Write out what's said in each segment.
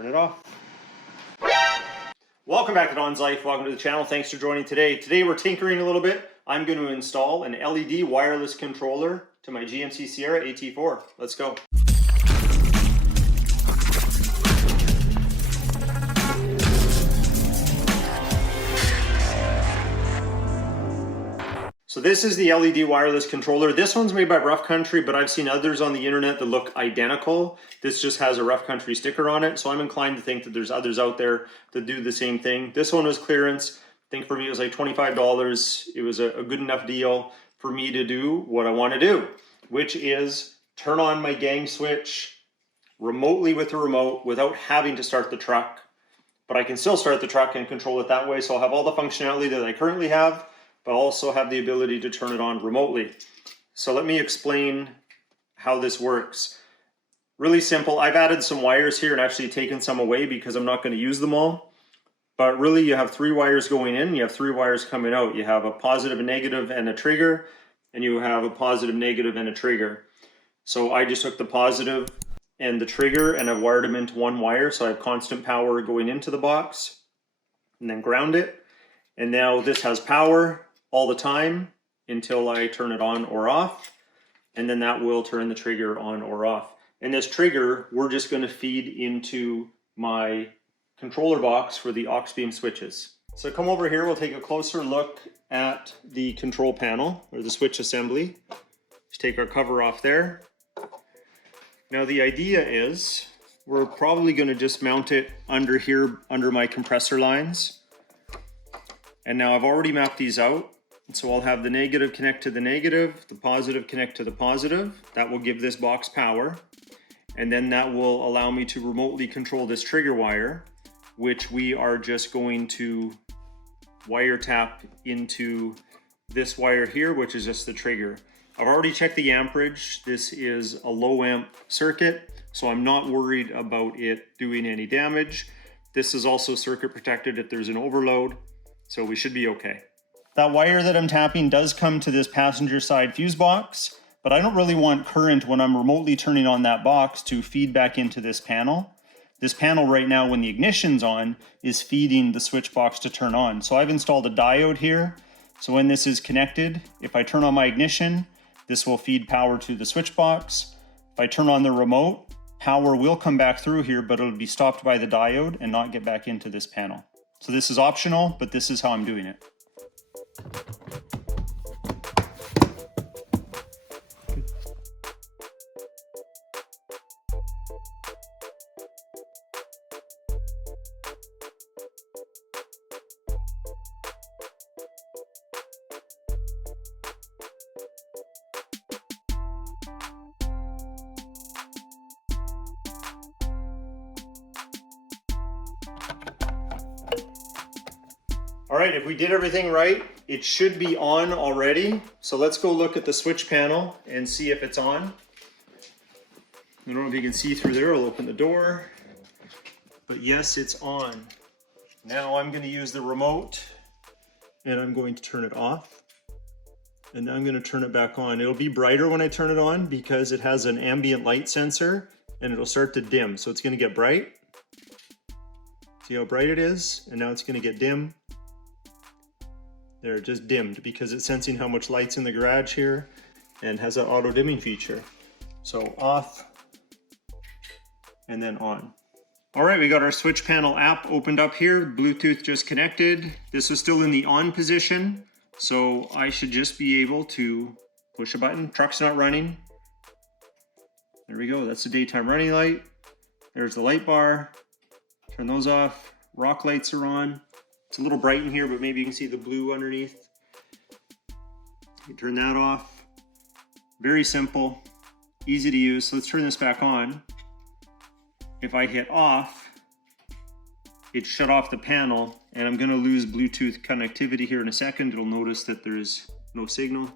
Turn it off. Welcome back to Don's Life. Welcome to the channel. Thanks for joining today. Today we're tinkering a little bit. I'm going to install an LED wireless controller to my GMC Sierra AT4. Let's go. So this is the LED wireless controller. This one's made by Rough Country, but I've seen others on the internet that look identical. This just has a Rough Country sticker on it, so I'm inclined to think that there's others out there that do the same thing. This one was clearance. I think for me it was like $25. It was a good enough deal for me to do what I want to do, which is turn on my gang switch remotely with a remote without having to start the truck. But I can still start the truck and control it that way, so I'll have all the functionality that I currently have, but also have the ability to turn it on remotely. So let me explain how this works. Really simple. I've added some wires here and actually taken some away because I'm not going to use them all. But really you have 3 wires going in, you have 3 wires coming out. You have a positive, a negative, and a trigger, and you have a positive, negative, and a trigger. So I just took the positive and the trigger and I've wired them into one wire, so I have constant power going into the box, and then ground it. And now this has power all the time until I turn it on or off, and then that will turn the trigger on or off. And this trigger, we're just going to feed into my controller box for the Auxbeam switches. So come over here, we'll take a closer look at the control panel, or the switch assembly. Just take our cover off there. Now the idea is, we're probably going to just mount it under here, under my compressor lines. And now I've already mapped these out. So I'll have the negative connect to the negative, the positive connect to the positive. That will give this box power. And then that will allow me to remotely control this trigger wire, which we are just going to wire tap into this wire here, which is just the trigger. I've already checked the amperage. This is a low amp circuit, so I'm not worried about it doing any damage. This is also circuit protected if there's an overload, so we should be okay. That wire that I'm tapping does come to this passenger side fuse box, but I don't really want current when I'm remotely turning on that box to feed back into this panel. This panel right now, when the ignition's on, is feeding the switch box to turn on. So I've installed a diode here. So when this is connected, if I turn on my ignition, this will feed power to the switch box. If I turn on the remote, power will come back through here, but it'll be stopped by the diode and not get back into this panel. So this is optional, but this is how I'm doing it. All right, if we did everything right, it should be on already. So let's go look at the switch panel and see if it's on. I don't know if you can see through there. I'll open the door. But yes, it's on. Now I'm going to use the remote and I'm going to turn it off. And I'm going to turn it back on. It'll be brighter when I turn it on because it has an ambient light sensor and it'll start to dim. So it's going to get bright. See how bright it is? And now it's going to get dim. There, it just dimmed because it's sensing how much light's in the garage here and has an auto dimming feature. So off and then on. All right, we got our switch panel app opened up here. Bluetooth just connected. This is still in the on position. So I should just be able to push a button. Truck's not running. There we go. That's the daytime running light. There's the light bar. Turn those off. Rock lights are on. It's a little bright in here, but maybe you can see the blue underneath. You turn that off. Very simple, easy to use. So let's turn this back on. If I hit off, it shut off the panel, and I'm gonna lose Bluetooth connectivity here in a second. It'll notice that there's no signal.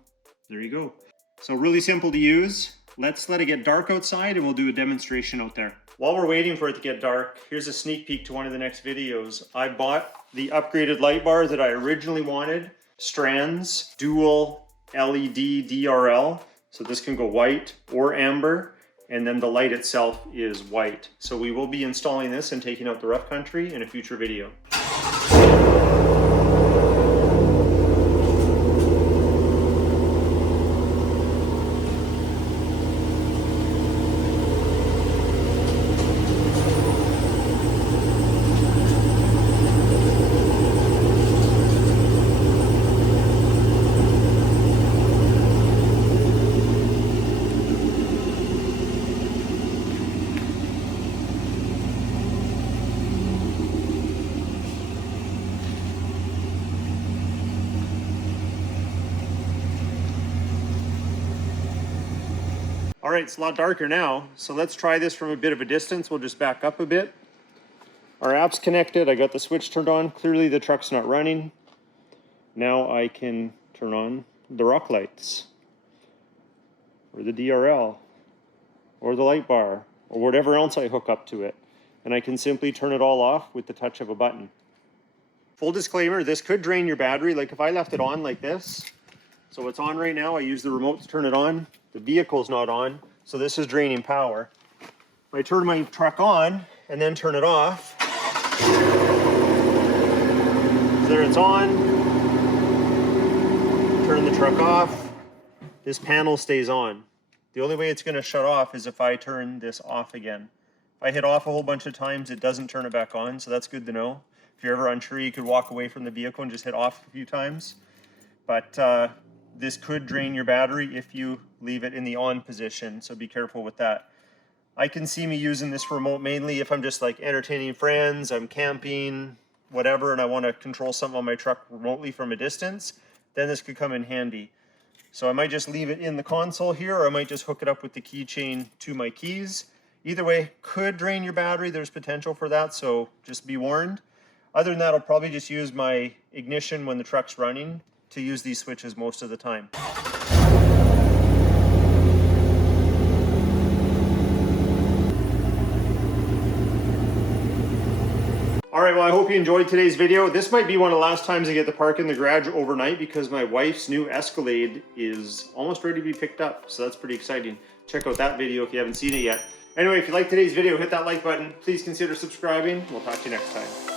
There you go. So really simple to use. Let's let it get dark outside and we'll do a demonstration out there. While we're waiting for it to get dark, here's a sneak peek to one of the next videos. I bought the upgraded light bar that I originally wanted, Strands Dual LED DRL. So this can go white or amber. and then the light itself is white. So we will be installing this and taking out the rough country in a future video. All right, it's a lot darker now, so let's try this from a bit of a distance. We'll just back up a bit. Our app's connected. I got the switch turned on. Clearly the truck's not running. Now I can turn on the rock lights, or the DRL, or the light bar, or whatever else I hook up to it. And I can simply turn it all off with the touch of a button. Full disclaimer, this could drain your battery. Like if I left it on like this, so it's on right now, I use the remote to turn it on. The vehicle's not on, so this is draining power. If I turn my truck on and then turn it off, so there it's on. Turn the truck off. This panel stays on. The only way it's going to shut off is if I turn this off again. If I hit off a whole bunch of times, it doesn't turn it back on, so that's good to know. If you're ever unsure, you could walk away from the vehicle and just hit off a few times. But this could drain your battery if you leave it in the on position, so be careful with that. I can see me using this remote mainly if I'm just like entertaining friends, I'm camping, whatever, and I want to control something on my truck remotely from a distance, then this could come in handy. So I might just leave it in the console here, or I might just hook it up with the keychain to my keys. Either way, could drain your battery. There's potential for that, so just be warned. Other than that, I'll probably just use my ignition when the truck's running to use these switches most of the time. All right, well, I hope you enjoyed today's video. This might be one of the last times I get to park in the garage overnight because my wife's new Escalade is almost ready to be picked up. So that's pretty exciting. Check out that video if you haven't seen it yet. Anyway, if you liked today's video, hit that like button. Please consider subscribing. We'll talk to you next time.